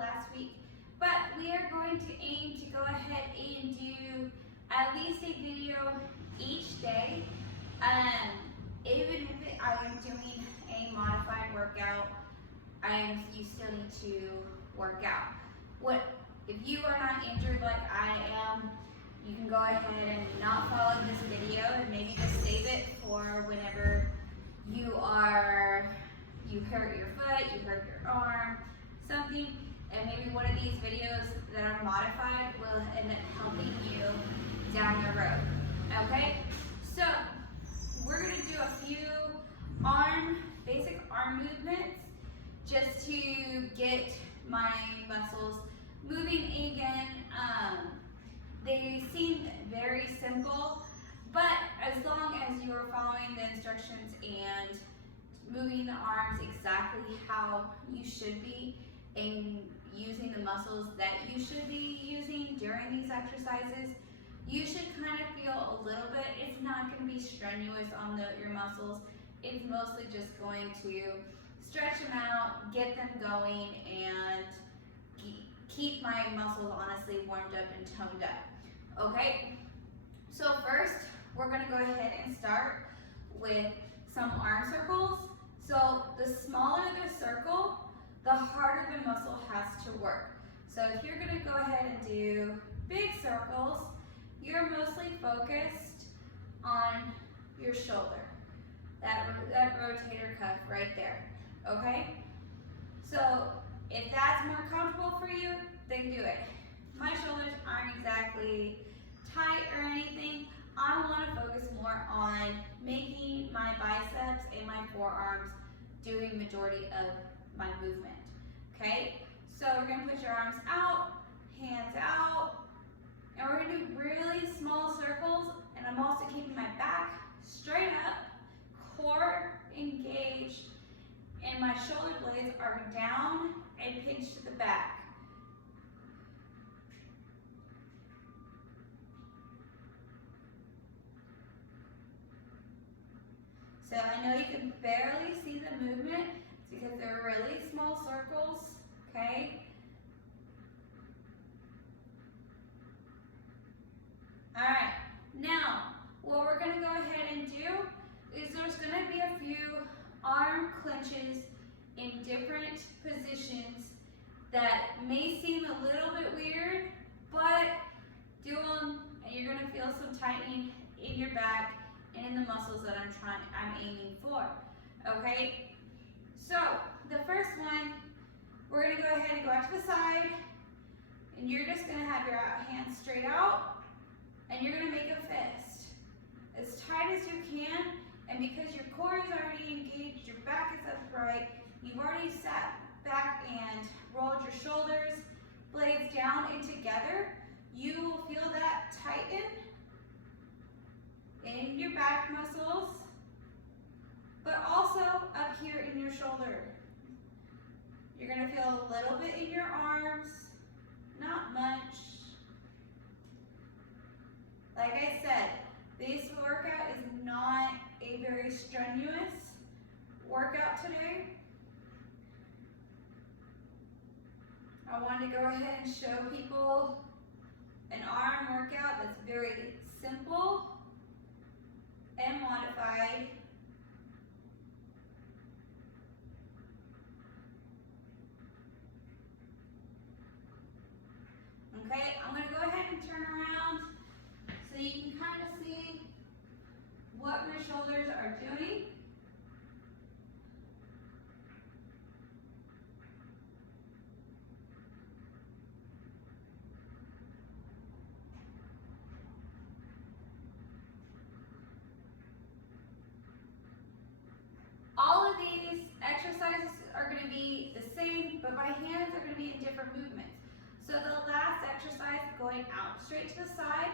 last week, but we are going to aim to go ahead and do at least a video each day. Even if I am doing a modified workout, you still need to work out. If you are not injured like I am, you can go ahead and not follow this video and maybe just save it for whenever you hurt your foot, you hurt your arm, something, and maybe one of these videos that are modified will end up helping you down the road. Okay? So we're gonna do a few basic arm movements just to get my muscles moving again. They seem very simple, but as long as you are following the instructions and moving the arms exactly how you should be and using the muscles that you should be using during these exercises, you should kind of feel a little bit. It's not going to be strenuous on your muscles. It's mostly just going to stretch them out, get them going, and keep my muscles honestly warmed up and toned up. Okay, so first we're going to go ahead and start with some arm circles. So the smaller the circle, the harder the muscle has to work. So if you're going to go ahead and do big circles, you're mostly focused on your shoulder, that rotator cuff right there. Okay, so if that's more comfortable for you, then do it. My shoulders aren't exactly tight or anything. I want to focus more on making my biceps and my forearms doing majority of my movement. Okay, so we're going to put your arms out, hands out, and we're going to do really small circles, and I'm also keeping my back straight up, core engaged, and my shoulder blades are down and pinched to the back. So I know you can barely see the movement because they're really small circles, okay? All right, now what we're gonna go ahead and do is there's gonna be a few arm clenches in different positions that may seem a little bit weird, but do them and you're gonna feel some tightening in your back and in the muscles that I'm aiming for, okay? So the first one, we're gonna go ahead and go out to the side, and you're just gonna have your hands straight out, and you're gonna make a fist as tight as you can. And because your core is already engaged, your back is upright, you've already sat back and rolled your shoulders, blades down and together, you will feel that tighten in your back muscles, but also up here in your shoulder. You're going to feel a little bit in your arms, not much. Like I said, this workout is not a very strenuous workout today. I wanted to go ahead and show people an arm workout that's very simple and modified. Okay, I'm going to go ahead and turn around so you can kind of see what my shoulders are doing. All of these exercises are going to be the same, but my hands are going to be in different movements. So the last exercise, going out straight to the side,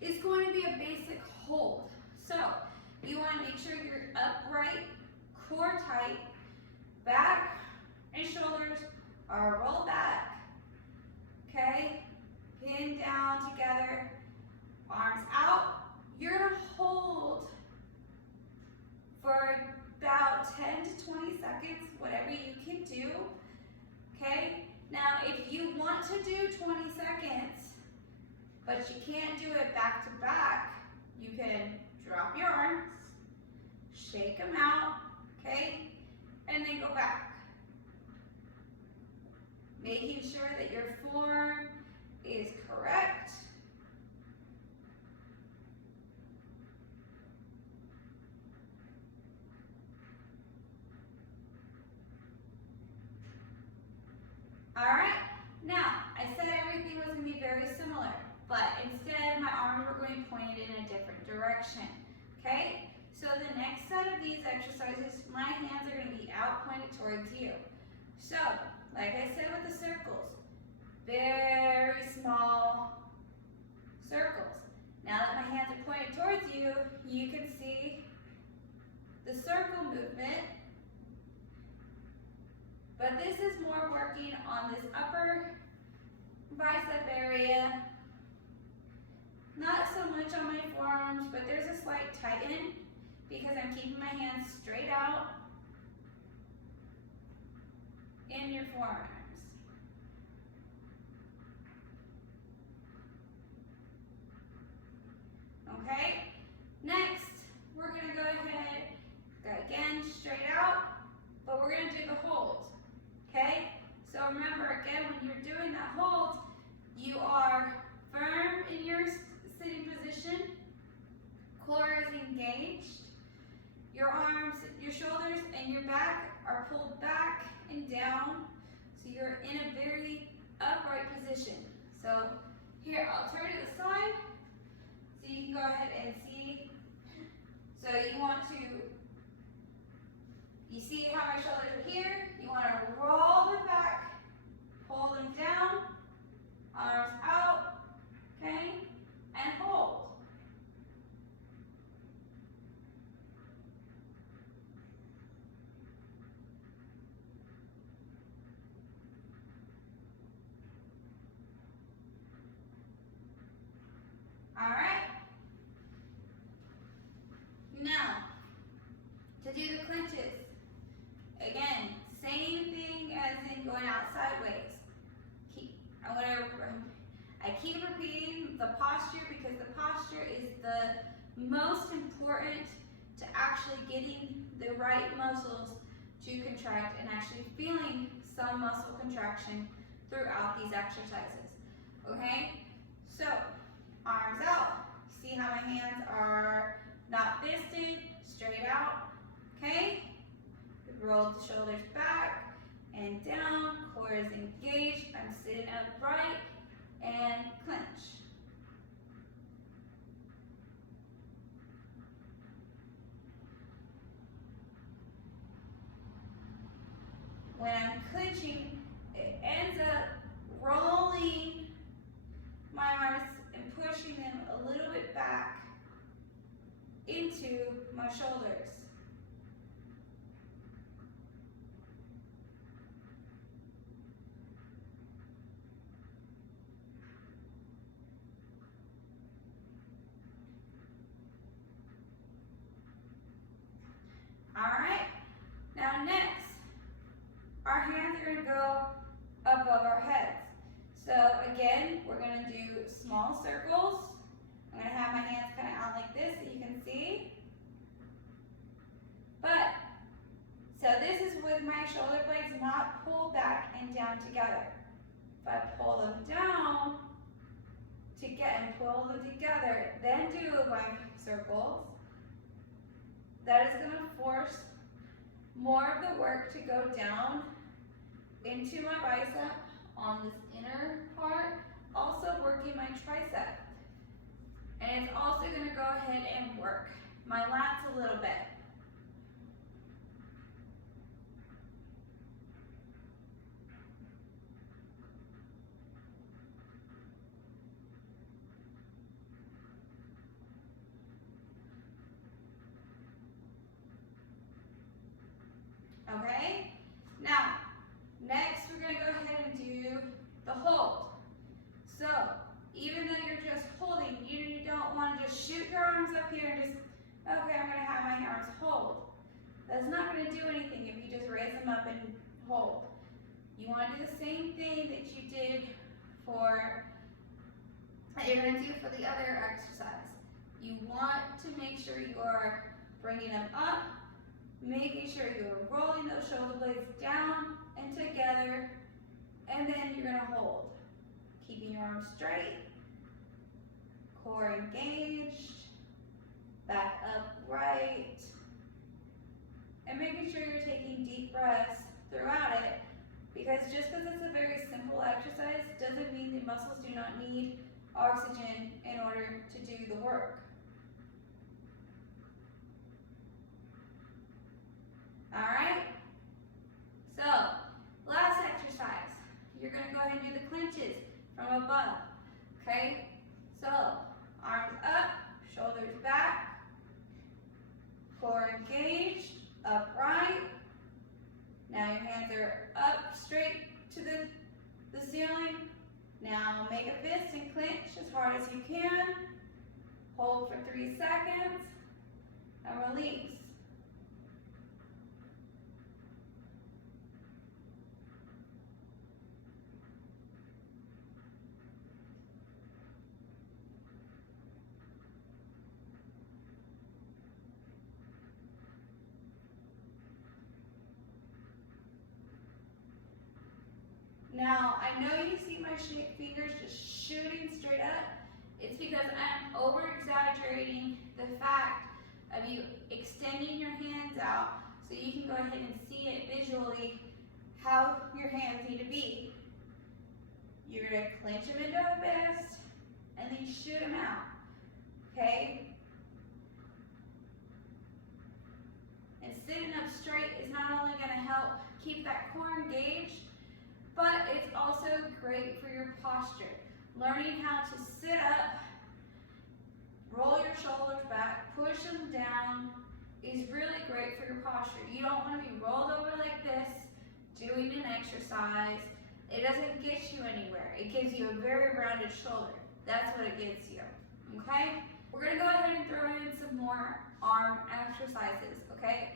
is going to be a basic hold. So you want to make sure you're upright, core tight, back and shoulders are rolled back, okay? Pin down together, arms out. You're going to hold for about 10 to 20 seconds, whatever you can do, okay? Now, if you want to do 20 seconds, but you can't do it back to back, you can drop your arms, shake them out, okay, and then go back. Making sure that your form is correct. All right, now I said everything was going to be very similar, but instead my arms were going pointed in a different direction, okay? So the next set of these exercises, my hands are going to be out pointed towards you. So, like I said with the circles, very small circles. Now that my hands are pointed towards you, you can see the circle movement. But this is more working on this upper bicep area. Not so much on my forearms, but there's a slight tighten because I'm keeping my hands straight out in your forearms. Okay, next we're going to go ahead, again, straight out, but we're going to do the hold. Okay, so remember again, when you're doing that hold, you are firm in your sitting position, core is engaged, your arms, your shoulders, and your back are pulled back and down, so you're in a very upright position. So here, I'll turn to the side, so you can go ahead and see. So you want to, you see how my shoulders are here? You want to roll them back, pull them down, arms out, okay, and hold. All right. Now, to do the clinches, again, same thing as in going out sideways. I keep repeating the posture because the posture is the most important to actually getting the right muscles to contract and actually feeling some muscle contraction throughout these exercises. Okay? So, arms out. See how my hands are not fisted, straight out. Okay? Roll the shoulders back and down, core is engaged, I'm sitting upright, and clench. When I'm clenching, it ends up rolling my arms and pushing them a little bit back into my shoulders. All right, now next, our hands are going to go above our heads. So again, we're going to do small circles. I'm going to have my hands kind of out like this so you can see. But, so this is with my shoulder blades not pulled back and down together. If I pull them down and pull them together, then do my circles, that is going to force more of the work to go down into my bicep on this inner part, also working my tricep. And it's also going to go ahead and work my lats a little bit. Okay, now, next we're going to go ahead and do the hold. So, even though you're just holding, you don't want to just shoot your arms up here and just, okay, I'm going to have my arms hold. That's not going to do anything if you just raise them up and hold. You want to do the same thing that you did that you're going to do for the other exercise. You want to make sure you are bringing them up, making sure you're rolling those shoulder blades down and together, and then you're going to hold. Keeping your arms straight, core engaged, back upright, and making sure you're taking deep breaths throughout it, because just because it's a very simple exercise doesn't mean the muscles do not need oxygen in order to do the work. Alright? So, last exercise. You're going to go ahead and do the clinches from above. Okay? So, arms up, shoulders back, core engaged, upright. Now your hands are up straight to the ceiling. Now make a fist and clinch as hard as you can. Hold for 3 seconds and release. Now, I know you see my fingers just shooting straight up. It's because I'm over-exaggerating the fact of you extending your hands out so you can go ahead and see it visually how your hands need to be. You're going to clench them into a fist and then shoot them out, okay? And sitting up straight is not only going to help keep that core engaged, but it's also great for your posture. Learning how to sit up, roll your shoulders back, push them down is really great for your posture. You don't want to be rolled over like this, doing an exercise. It doesn't get you anywhere. It gives you a very rounded shoulder. That's what it gets you, okay? We're gonna go ahead and throw in some more arm exercises, okay?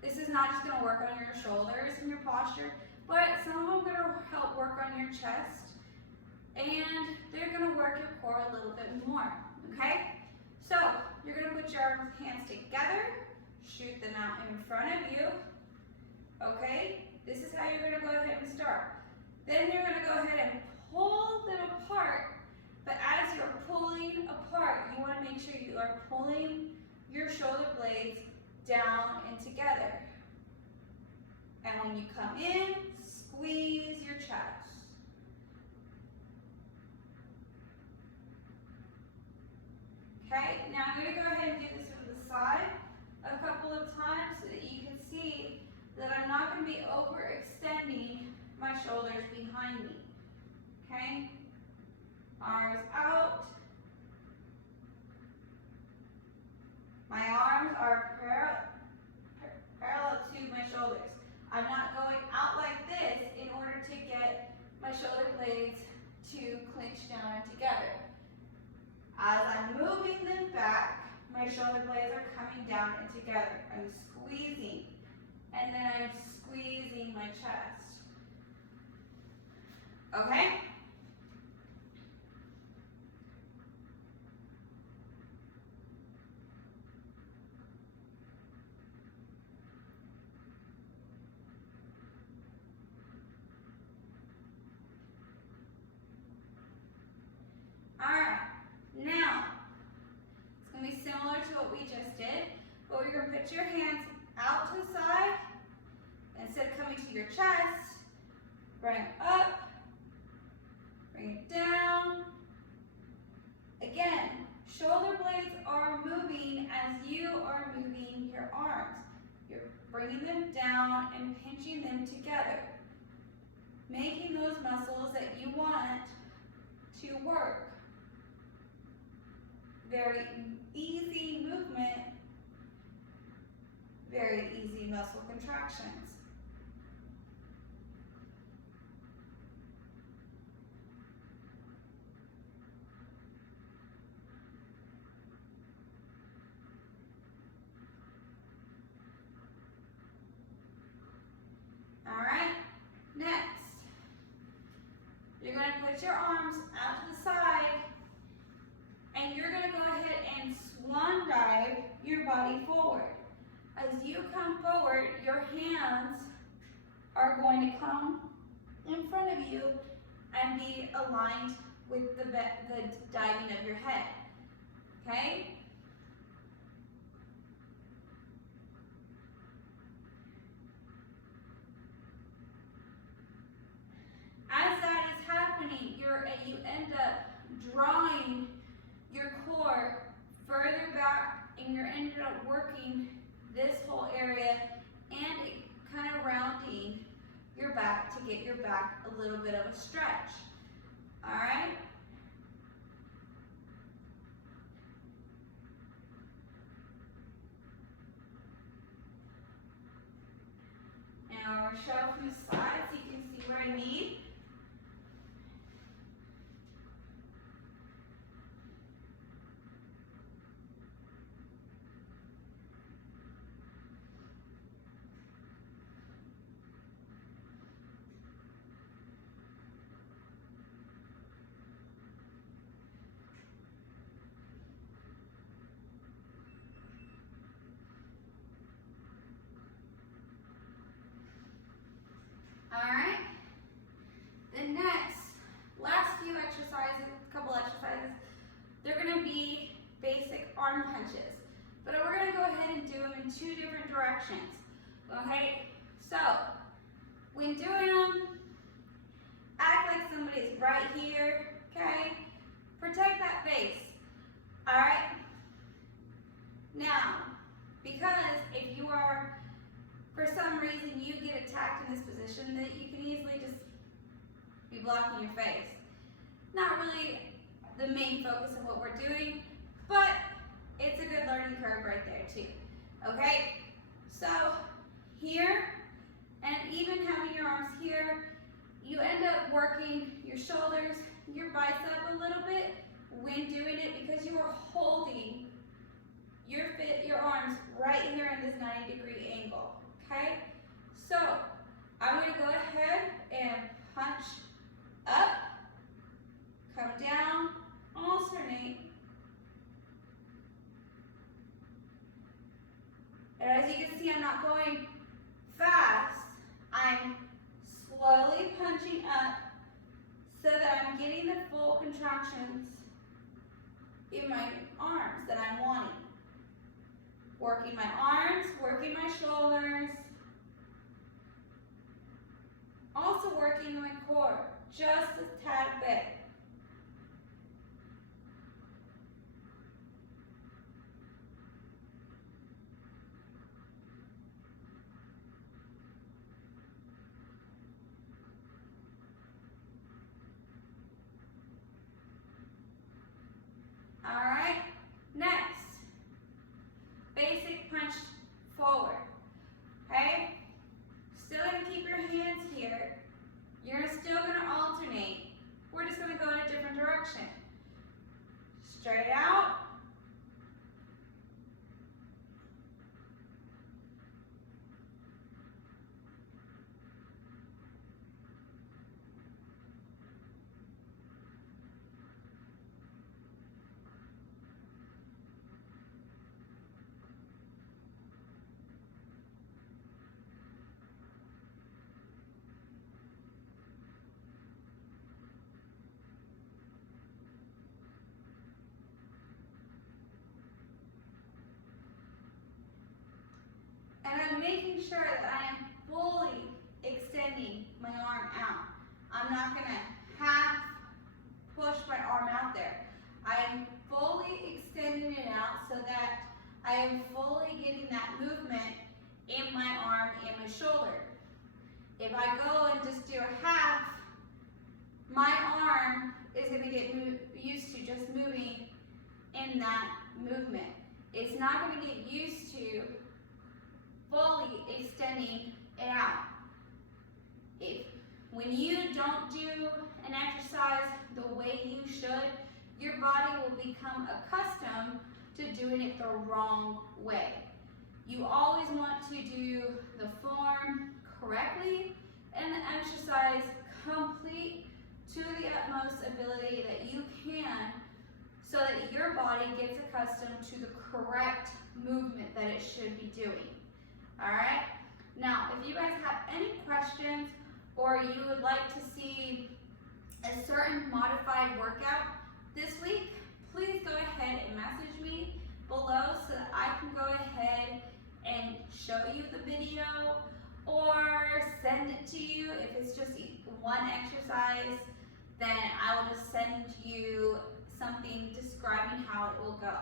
This is not just gonna work on your shoulders and your posture, but some of them are going to help work on your chest, and they're going to work your core a little bit more, okay? So, you're going to put your hands together, shoot them out in front of you, okay? This is how you're going to go ahead and start. Then you're going to go ahead and pull them apart, but as you're pulling apart, you want to make sure you are pulling your shoulder blades down and together. And when you come in, squeeze your chest. Okay, now I'm going to go ahead and do this from the side a couple of times so that you can see that I'm not going to be overextending my shoulders behind me. Okay, arms out. My arms are parallel to my shoulders. I'm not going out like this in order to get my shoulder blades to clinch down and together. As I'm moving them back, my shoulder blades are coming down and together. I'm squeezing, and then I'm squeezing my chest. Okay? Alright, now, it's going to be similar to what we just did, but we're going to put your hands out to the side. Instead of coming to your chest, bring it up, bring it down. Again, shoulder blades are moving as you are moving your arms. You're bringing them down and pinching them together, making those muscles that you want to work. Very easy movement, very easy muscle contractions. All right, next, put your arms out to the side, and you're gonna go ahead and swan dive your body forward. As you come forward, your hands are going to come in front of you and be aligned with the diving of your head, okay? As that is happening, you end up drawing your core further back, and you're ended up working this whole area and kind of rounding your back to get your back a little bit of a stretch. All right? Now we're showing from the side so you can see what I mean. Alright, the last few exercises, couple exercises, they're going to be basic arm punches. But we're going to go ahead and do them in two different directions. Okay, so when doing them, act like somebody's right here, okay? Protect that face, alright? Now, because if you are, for some reason you get attacked in this position, that you can easily just be blocking your face. Not really the main focus of what we're doing, but it's a good learning curve right there too. Okay, so here, and even having your arms here, you end up working your shoulders, your bicep a little bit when doing it, because you are holding your arms right here in this 90-degree angle. Okay, so I'm going to go ahead and punch up, come down, alternate. And as you can see, I'm not going fast. I'm slowly punching up so that I'm getting the full contractions in my arms that I'm wanting. Working my arms, working my shoulders. Also working my core, just a tad bit. All right, next, basic punch forward, okay? Still gonna keep your hands here. You're still gonna alternate. We're just gonna go in a different direction. Straight out. And I'm making sure that I am fully extending my arm out. I'm not gonna half push my arm out there. I am fully extending it out so that I am fully getting that movement in my arm and my shoulder. If I go and just do a half, my arm is gonna get used to just moving in that movement. It's not gonna get used to fully extending it out. When you don't do an exercise the way you should, your body will become accustomed to doing it the wrong way. You always want to do the form correctly and the exercise complete to the utmost ability that you can so that your body gets accustomed to the correct movement that it should be doing. All right? Now, if you guys have any questions or you would like to see a certain modified workout this week, please go ahead and message me below so that I can go ahead and show you the video or send it to you. If it's just one exercise, then I will just send you something describing how it will go.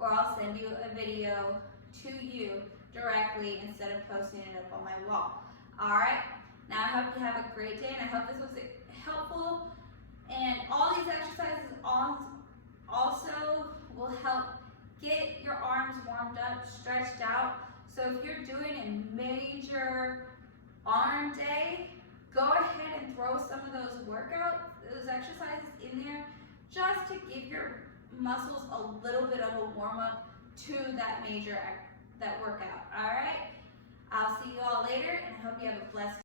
Or I'll send you a video to you directly instead of posting it up on my wall. Alright, now I hope you have a great day and I hope this was helpful. And all these exercises also will help get your arms warmed up, stretched out. So if you're doing a major arm day, go ahead and throw some of those those exercises in there just to give your muscles a little bit of a warm up to that workout. All right, I'll see you all later and I hope you have a blessed day.